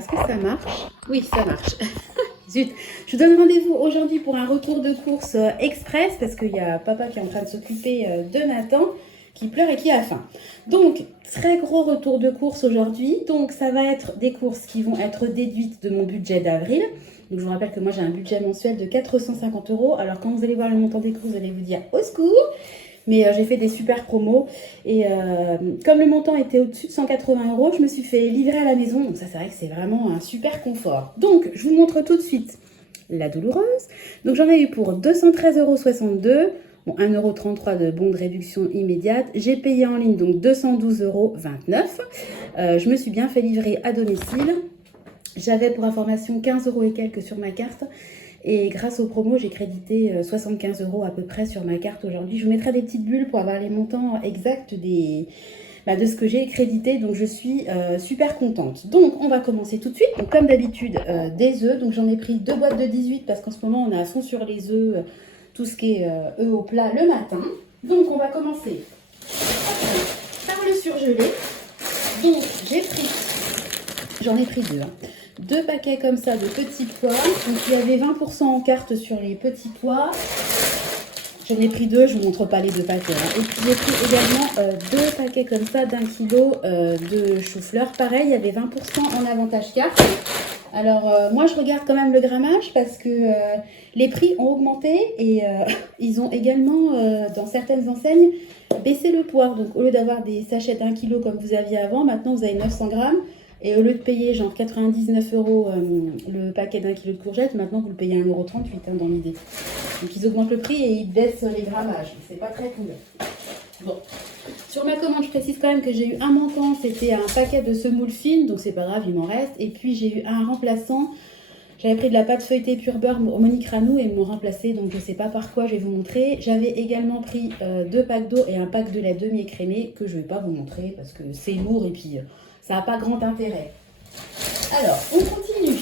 est-ce que ça marche? Oui, ça marche. Zut. Je vous donne rendez-vous aujourd'hui pour un retour de course express parce qu'il y a papa qui est en train de s'occuper de Nathan qui pleure et qui a faim. Donc, très gros retour de course aujourd'hui. Donc, ça va être des courses qui vont être déduites de mon budget d'avril. Donc, je vous rappelle que moi, j'ai un budget mensuel de 450 €. Alors, quand vous allez voir le montant des courses, vous allez vous dire « Au secours !» Mais j'ai fait des super promos. Et comme le montant était au-dessus de 180 €, je me suis fait livrer à la maison. Donc ça, c'est vrai que c'est vraiment un super confort. Donc, je vous montre tout de suite la douloureuse. Donc, j'en ai eu pour 213,62 €. Bon, 1,33 € de bon de réduction immédiate. J'ai payé en ligne, donc 212,29 €. Je me suis bien fait livrer à domicile. J'avais pour information 15 € et quelques sur ma carte. Et grâce aux promos, j'ai crédité 75 € à peu près sur ma carte aujourd'hui. Je vous mettrai des petites bulles pour avoir les montants exacts de ce que j'ai crédité. Donc, je suis super contente. Donc, on va commencer tout de suite. Donc, comme d'habitude, des œufs. Donc, j'en ai pris 2 boîtes de 18 parce qu'en ce moment, on est à fond sur les œufs, tout ce qui est œufs au plat le matin. Donc, on va commencer par le surgelé. Donc, j'en ai pris 2. 2 paquets comme ça de petits pois. Donc il y avait 20% en carte sur les petits pois. J'en ai pris 2, je ne vous montre pas les 2 paquets. Et puis j'ai pris également 2 paquets comme ça d'1 kg de chou-fleur. Pareil, il y avait 20% en avantage carte. Alors moi je regarde quand même le grammage parce que les prix ont augmenté et ils ont également dans certaines enseignes baissé le poids. Donc au lieu d'avoir des sachets d'1 kg comme vous aviez avant, maintenant vous avez 900 grammes. Et au lieu de payer genre 99 € le paquet d'1 kg de courgettes, maintenant vous le payez 1,38 € dans l'idée. Donc ils augmentent le prix et ils baissent les grammages. C'est pas très cool. Bon. Sur ma commande, je précise quand même que j'ai eu un manquant. C'était un paquet de semoule fine, donc c'est pas grave, il m'en reste. Et puis j'ai eu un remplaçant. J'avais pris de la pâte feuilletée pure beurre au Monique Ranou et ils m'ont remplacé, donc je sais pas par quoi, je vais vous montrer. J'avais également pris 2 packs d'eau et un pack de lait demi-écrémé que je vais pas vous montrer parce que c'est lourd et puis ça n'a pas grand intérêt. Alors, on continue.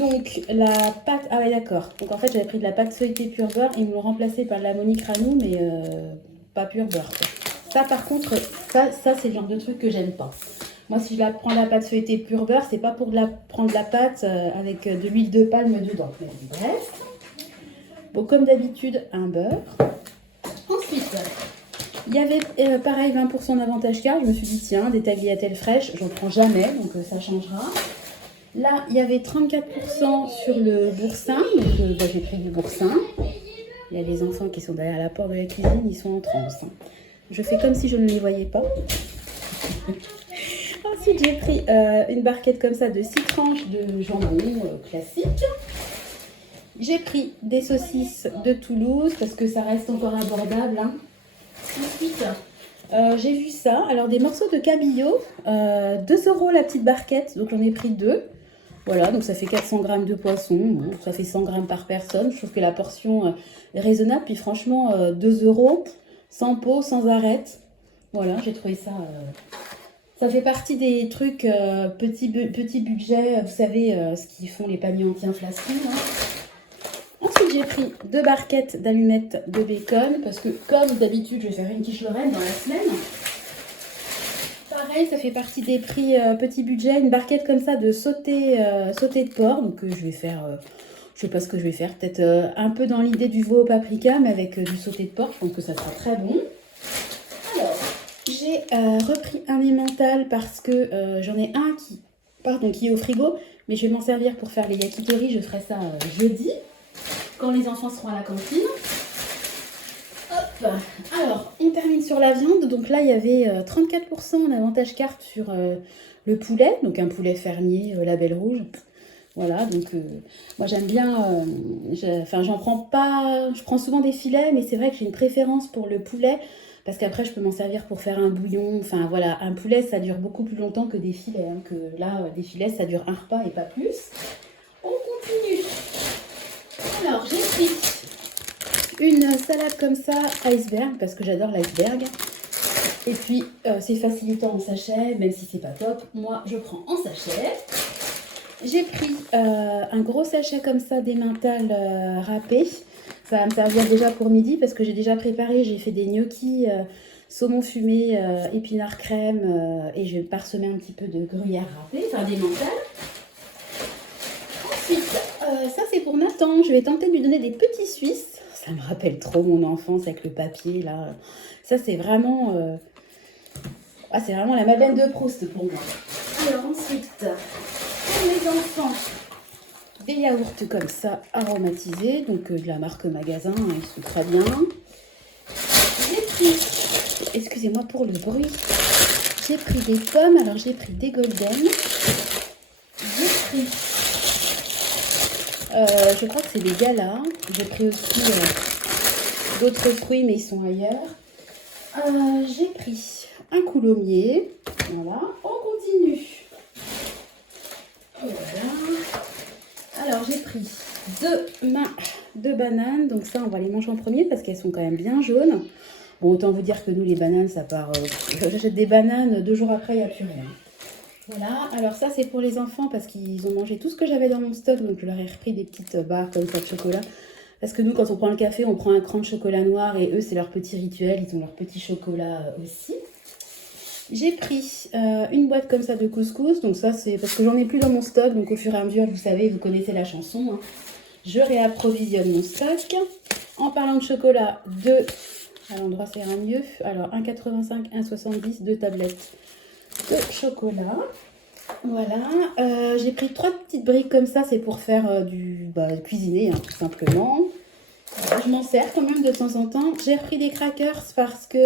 Donc, la pâte... Ah ouais, d'accord. Donc, en fait, j'avais pris de la pâte feuilletée pure beurre. Ils me l'ont remplacée par de la Monique Ranou, mais pas pure beurre, quoi. Ça, par contre, ça c'est le genre de truc que j'aime pas. Moi, si je prends la pâte feuilletée pure beurre, c'est pas pour prendre la pâte avec de l'huile de palme dedans. Mais bref. Bon, comme d'habitude, un beurre. Ensuite... Il y avait pareil 20% d'avantage carte. Je me suis dit, tiens, des tagliatelles fraîches, j'en prends jamais, donc ça changera. Là, il y avait 34% sur le boursin, donc j'ai pris du boursin. Il y a les enfants qui sont derrière la porte de la cuisine, ils sont en transe. Je fais comme si je ne les voyais pas. Ensuite, j'ai pris une barquette comme ça de 6 tranches de jambon classique. J'ai pris des saucisses de Toulouse parce que ça reste encore abordable, hein. Ensuite, j'ai vu ça. Alors, des morceaux de cabillaud. 2 € la petite barquette. Donc, j'en ai pris 2. Voilà, donc ça fait 400 grammes de poisson. Bon, ça fait 100 grammes par personne. Je trouve que la portion est raisonnable. Puis, franchement, 2 €, sans peau, sans arête. Voilà, j'ai trouvé ça... Ça fait partie des trucs petit budget. Vous savez, ce qu'ils font les paniers anti-inflation, hein. Ensuite, j'ai pris 2 barquettes d'allumettes de bacon parce que, comme d'habitude, je vais faire une quiche Lorraine dans la semaine. Pareil, ça fait partie des prix petit budget. Une barquette comme ça de sauté de porc. Donc, je vais faire, je sais pas ce que je vais faire. Peut-être un peu dans l'idée du veau au paprika, mais avec du sauté de porc. Je pense que ça sera très bon. Alors, j'ai repris un emmental parce que j'en ai un qui est au frigo. Mais je vais m'en servir pour faire les yakitori. Je ferai ça jeudi, quand les enfants seront à la cantine. Hop. Alors, on termine sur la viande. Donc là, il y avait 34% en avantage carte sur le poulet. Donc un poulet fermier, label rouge. Voilà, donc moi j'aime bien... j'en prends pas... Je prends souvent des filets, mais c'est vrai que j'ai une préférence pour le poulet. Parce qu'après, je peux m'en servir pour faire un bouillon. Enfin, voilà, un poulet, ça dure beaucoup plus longtemps que des filets. Hein, que là, des filets, ça dure un repas et pas plus. On continue. Alors, j'ai pris une salade comme ça, iceberg, parce que j'adore l'iceberg. Et puis, c'est facilitant en sachet, même si c'est pas top. Moi, je prends en sachet. J'ai pris un gros sachet comme ça d'emmental râpé. Ça va me servir déjà pour midi parce que j'ai déjà préparé. J'ai fait des gnocchis saumon fumé, épinards crème et je vais parsemer un petit peu de gruyère râpée, enfin des mentales. Ensuite, ça c'est pour Nathan. Je vais tenter de lui donner des petits Suisses. Ça me rappelle trop mon enfance avec le papier là. Ça c'est vraiment... Ah, c'est vraiment la Madeleine de Proust pour moi. Alors ensuite, pour les enfants, des yaourts comme ça aromatisés, donc de la marque Magasin, hein, ils sont très bien. J'ai pris, excusez-moi pour le bruit, j'ai pris des pommes, alors j'ai pris des golden. J'ai pris, je crois que c'est des galas. J'ai pris aussi d'autres fruits, mais ils sont ailleurs. J'ai pris un coulommier. Voilà, on continue. Voilà. Alors j'ai pris deux bananes. Donc ça, on va les manger en premier parce qu'elles sont quand même bien jaunes. Bon, autant vous dire que nous, les bananes, ça part... J'achète des bananes, 2 jours après, il n'y a plus rien. Voilà, alors ça, c'est pour les enfants parce qu'ils ont mangé tout ce que j'avais dans mon stock. Donc je leur ai repris des petites barres comme ça de chocolat. Parce que nous, quand on prend le café, on prend un cran de chocolat noir et eux, c'est leur petit rituel. Ils ont leur petit chocolat aussi. J'ai pris une boîte comme ça de couscous. Donc ça, c'est parce que j'en ai plus dans mon stock. Donc au fur et à mesure, vous savez, vous connaissez la chanson. Hein. Je réapprovisionne mon stock. En parlant de chocolat, à l'endroit, ça ira mieux. Alors 1,85, 1,70, 2 tablettes de chocolat. Voilà, j'ai pris 3 petites briques comme ça, c'est pour faire cuisiner, hein, tout simplement. Je m'en sers quand même de temps en temps. J'ai repris des crackers parce que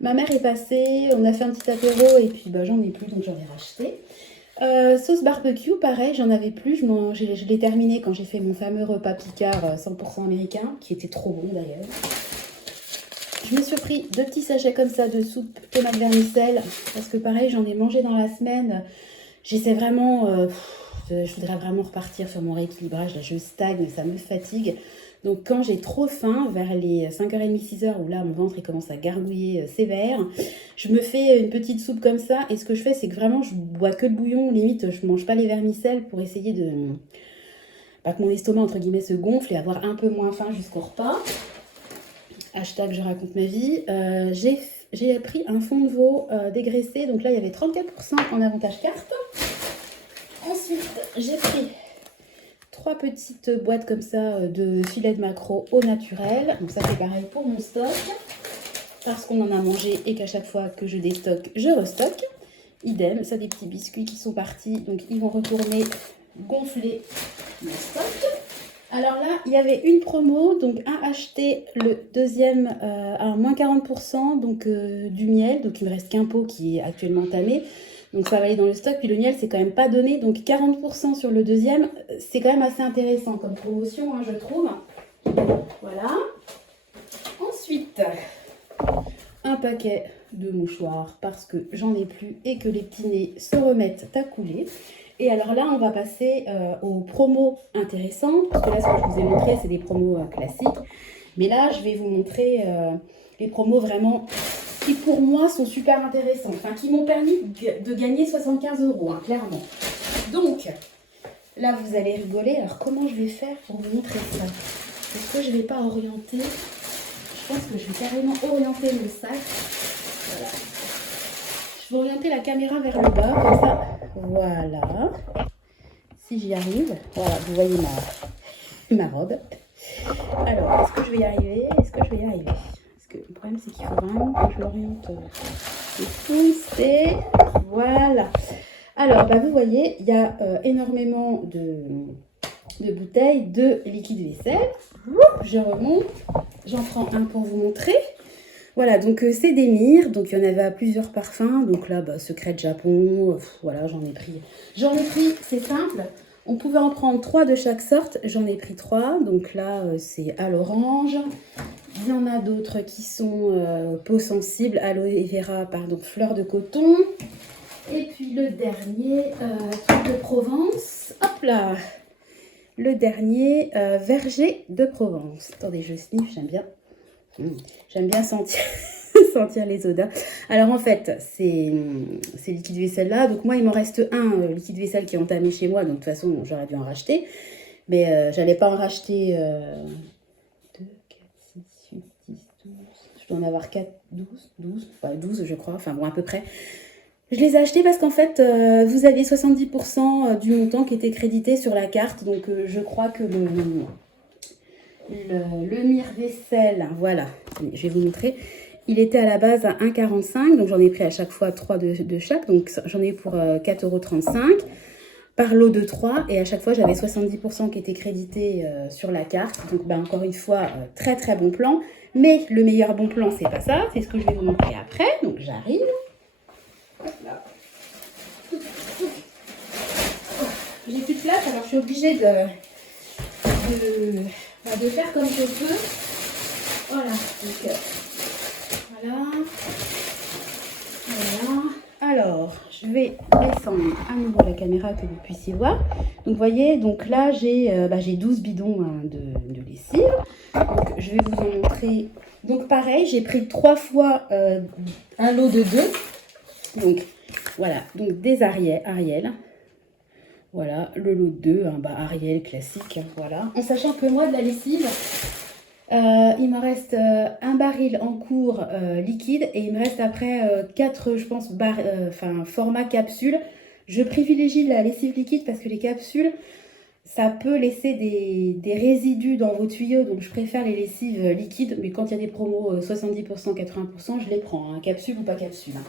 ma mère est passée, on a fait un petit apéro et puis j'en ai plus, donc j'en ai racheté. Sauce barbecue, pareil, j'en avais plus, je l'ai terminé quand j'ai fait mon fameux repas Picard 100% américain, qui était trop bon d'ailleurs. Je me suis pris 2 petits sachets comme ça de soupe tomate vermicelle parce que pareil, j'en ai mangé dans la semaine. J'essaie vraiment, je voudrais vraiment repartir sur mon rééquilibrage. Là, je stagne, ça me fatigue. Donc quand j'ai trop faim, vers les 5h30, 6h, où là mon ventre il commence à gargouiller sévère, je me fais une petite soupe comme ça. Et ce que je fais, c'est que vraiment, je bois que le bouillon. Limite, je mange pas les vermicelles pour essayer de... Pas que mon estomac, entre guillemets, se gonfle et avoir un peu moins faim jusqu'au repas. Hashtag je raconte ma vie. J'ai pris un fond de veau dégraissé. Donc là, il y avait 34% en avantage carte. Ensuite, j'ai pris 3 petites boîtes comme ça de filets de maquereau au naturel. Donc ça, c'est pareil pour mon stock. Parce qu'on en a mangé et qu'à chaque fois que je déstocke, je restocke. Idem, ça des petits biscuits qui sont partis. Donc ils vont retourner gonfler mon stock. Alors là, il y avait une promo, donc un acheté, le deuxième à moins 40%, donc du miel. Donc il me reste qu'un pot qui est actuellement entamé. Donc ça va aller dans le stock. Puis le miel, c'est quand même pas donné. Donc 40% sur le deuxième, c'est quand même assez intéressant comme promotion, hein, je trouve. Voilà. Ensuite, un paquet de mouchoirs parce que j'en ai plus et que les petits nez se remettent à couler. Et alors là, on va passer aux promos intéressantes. Parce que là, ce que je vous ai montré, c'est des promos classiques. Mais là, je vais vous montrer les promos vraiment qui, pour moi, sont super intéressantes. Enfin, qui m'ont permis de gagner 75 €, hein, clairement. Donc, là, vous allez rigoler. Alors, comment je vais faire pour vous montrer ça? Est-ce que je ne vais pas orienter? Je pense que je vais carrément orienter le sac. Voilà. Je vais orienter la caméra vers le bas, comme ça. Voilà. Si j'y arrive. Voilà, vous voyez ma robe. Alors, est-ce que je vais y arriver? Est-ce que je vais y arriver? Parce que le problème, c'est qu'il faut vraiment que je l'oriente. C'est voilà. Alors, vous voyez, il y a énormément de bouteilles de liquide vaisselle. Je remonte. J'en prends un pour vous montrer. Voilà, donc c'est des myrrhes, donc il y en avait à plusieurs parfums. Donc là, secret de Japon, voilà, j'en ai pris, c'est simple. On pouvait en prendre 3 de chaque sorte, j'en ai pris 3. Donc là, c'est à l'orange. Il y en a d'autres qui sont peau sensible, aloe vera, pardon, fleur de coton. Et puis le dernier, truc de Provence, hop là. Le dernier, verger de Provence. Attendez, je sniffe, j'aime bien. J'aime bien sentir, sentir les odeurs. Alors en fait, c'est liquide vaisselle là. Donc moi, il m'en reste un liquide vaisselle qui est entamé chez moi. Donc de toute façon, j'aurais dû en racheter. Mais j'allais pas en racheter Je dois en avoir 4, 12, ouais, 12 je crois, enfin bon à peu près. Je les ai achetés parce qu'en fait, vous aviez 70% du montant qui était crédité sur la carte. Donc je crois que le mire-vaisselle, voilà, je vais vous montrer. Il était à la base à 1,45 €, donc j'en ai pris à chaque fois 3 de chaque. Donc j'en ai pour 4,35 € par lot de 3. Et à chaque fois, j'avais 70% qui était crédité sur la carte. Donc encore une fois, très très bon plan. Mais le meilleur bon plan, c'est pas ça. C'est ce que je vais vous montrer après. Donc j'arrive. Là. J'ai plus de place, alors je suis obligée de faire comme je peux. Voilà. Donc, voilà. Alors, je vais descendre à nouveau la caméra que vous puissiez voir. Donc, vous voyez, donc là, j'ai 12 bidons de lessive. Donc, je vais vous en montrer. Donc, pareil, j'ai pris 3 fois un lot de 2. Donc, voilà. Donc, des Ariel. Voilà, le lot de 2, Ariel classique. Voilà. En sachant que moi, de la lessive, il me reste un baril en cours liquide et il me reste après 4, je pense, format capsule. Je privilégie la lessive liquide parce que les capsules, ça peut laisser des résidus dans vos tuyaux. Donc je préfère les lessives liquides. Mais quand il y a des promos 70%, 80%, je les prends, hein, capsule ou pas capsule. Hein.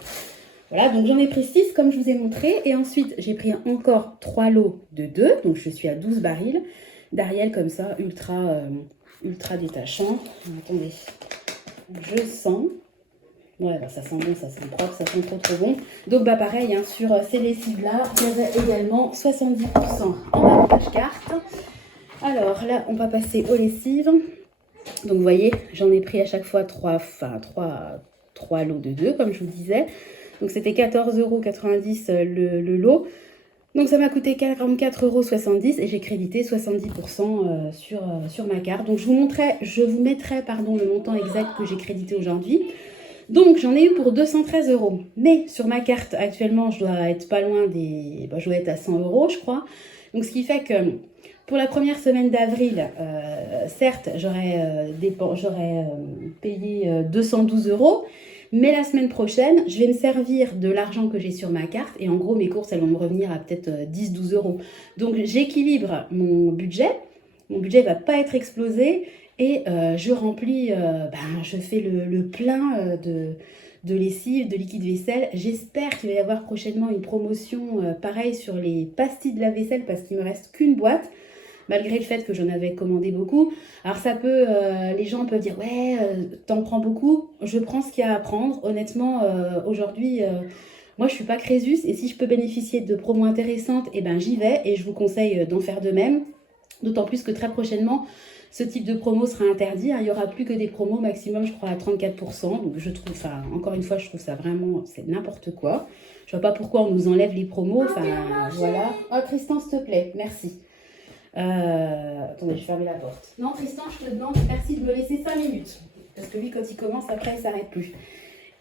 Voilà, donc j'en ai pris 6 comme je vous ai montré. Et ensuite, j'ai pris encore 3 lots de 2. Donc je suis à 12 barils d'Ariel comme ça, ultra détachant. Attendez, je sens. Ouais, ça sent bon, ça sent propre, ça sent trop bon. Donc pareil, hein, sur ces lessives-là, il y avait également 70% en avantage carte. Alors là, on va passer aux lessives. Donc vous voyez, j'en ai pris à chaque fois 3 lots de 2, comme je vous disais. Donc c'était 14,90 € le lot. Donc ça m'a coûté 44,70 € et j'ai crédité 70% sur ma carte. Donc je vous mettrai le montant exact que j'ai crédité aujourd'hui. Donc j'en ai eu pour 213 €. Mais sur ma carte actuellement, je dois être pas loin je dois être à 100 € je crois. Donc ce qui fait que pour la première semaine d'avril, certes, j'aurais payé 212 €. Mais la semaine prochaine, je vais me servir de l'argent que j'ai sur ma carte. Et en gros, mes courses, elles vont me revenir à peut-être 10-12 €. Donc, j'équilibre mon budget. Mon budget ne va pas être explosé. Et je remplis, je fais le plein de lessive, de liquide vaisselle. J'espère qu'il va y avoir prochainement une promotion pareil sur les pastilles de la vaisselle parce qu'il ne me reste qu'une boîte. Malgré le fait que j'en avais commandé beaucoup. Alors ça peut, les gens peuvent dire, ouais, t'en prends beaucoup. Je prends ce qu'il y a à prendre. Honnêtement, aujourd'hui, moi je suis pas Crésus et si je peux bénéficier de promos intéressantes, eh ben, j'y vais et je vous conseille d'en faire de même. D'autant plus que très prochainement, ce type de promo sera interdit. Hein. Il n'y aura plus que des promos maximum, je crois, à 34%. Donc je trouve, encore une fois, je trouve ça vraiment, c'est n'importe quoi. Je vois pas pourquoi on nous enlève les promos. Voilà. Oh Tristan, s'il te plaît, merci. Attendez, je vais fermer la porte. Non, Tristan, je te demande merci de me laisser 5 minutes. Parce que lui, quand il commence, après, il ne s'arrête plus.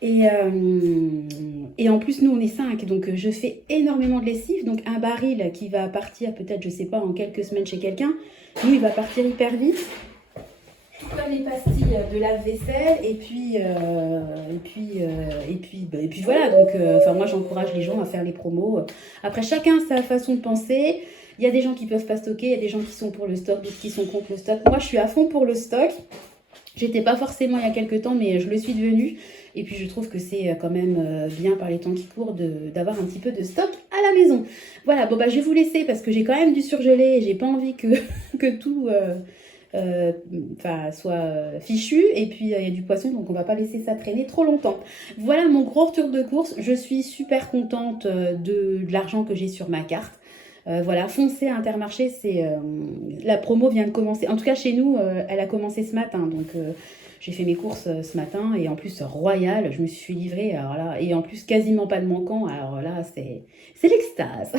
Et en plus, nous, on est 5. Donc, je fais énormément de lessive. Donc, un baril qui va partir peut-être, je ne sais pas, en quelques semaines chez quelqu'un. Nous, il va partir hyper vite. Comme les pastilles de lave-vaisselle. Et puis voilà. Donc, moi, j'encourage les gens à faire les promos. Après, chacun sa façon de penser. Il y a des gens qui ne peuvent pas stocker, il y a des gens qui sont pour le stock, d'autres qui sont contre le stock. Moi, je suis à fond pour le stock. J'étais pas forcément il y a quelques temps, mais je le suis devenue. Et puis, je trouve que c'est quand même bien par les temps qui courent d'avoir un petit peu de stock à la maison. Voilà, je vais vous laisser parce que j'ai quand même du surgelé et j'ai pas envie que tout soit fichu. Et puis, il y a du poisson, donc on va pas laisser ça traîner trop longtemps. Voilà mon gros retour de course. Je suis super contente de l'argent que j'ai sur ma carte. Voilà, foncez à Intermarché, la promo vient de commencer. En tout cas, chez nous, elle a commencé ce matin. Donc, j'ai fait mes courses ce matin. Et en plus, royal, je me suis livrée. Alors là, et en plus, quasiment pas de manquant. Alors là, c'est l'extase.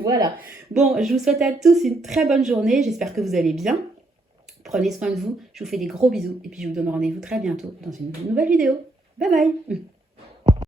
Voilà. Bon, je vous souhaite à tous une très bonne journée. J'espère que vous allez bien. Prenez soin de vous. Je vous fais des gros bisous. Et puis, je vous donne rendez-vous très bientôt dans une nouvelle vidéo. Bye bye.